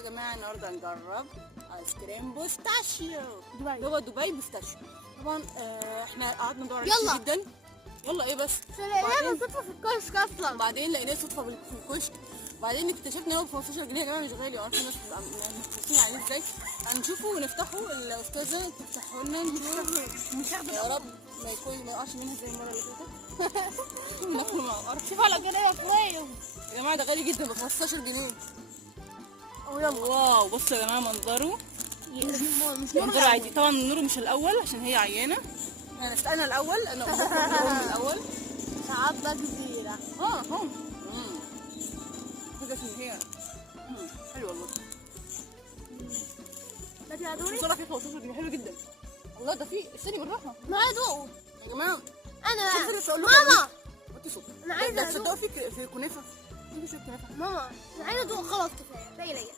يا جماعه النهارده هنجرب ايس كريم بوستاشيو. دبي. هو دبي بوستاشيو. طبعا احنا قعدنا ندور عليه يلا. كتير جدا. يلا ايه بس. لقيناه بالصدفه في الكشك اصلا. وبعدين لقيناه صدفه في الكشك. وبعدين اكتشفنا ان هو ب 15 جنيه يا جماعه، مش غالي. عارفين الناس بتبقى مبسوطين عليه ازاي. هنشوفه ونفتحه. الاستاذه تفتحه لنا نشوف. يا رب ما يقعش منها زي المره اللي فاتت. ناكله مع القرف. شوف على كده شويه. يا جماعه ده غالي جدا ب 15 جنيه. يلا. واو بصوا يا جماعه منظره. مش منظره عادي. طبعا نوره مش الاول عشان هي عيانه. يعني استنى الاول انا بقول الاول. عضه كبيره. اه حاجه ان هي حلوه والله. ما تقدري. بصراحه في 15 جنيه حلو جدا. الله ده في استني بالراحه ما ادوقه. يا جماعه. انا شوف لسه اقول لكم ماما. وطي صوتك. أنا عايزة ده تصدقوا في كنافه. في شويه كنافه. ماما انا عايزه ادوق. خلاص كفايه باقي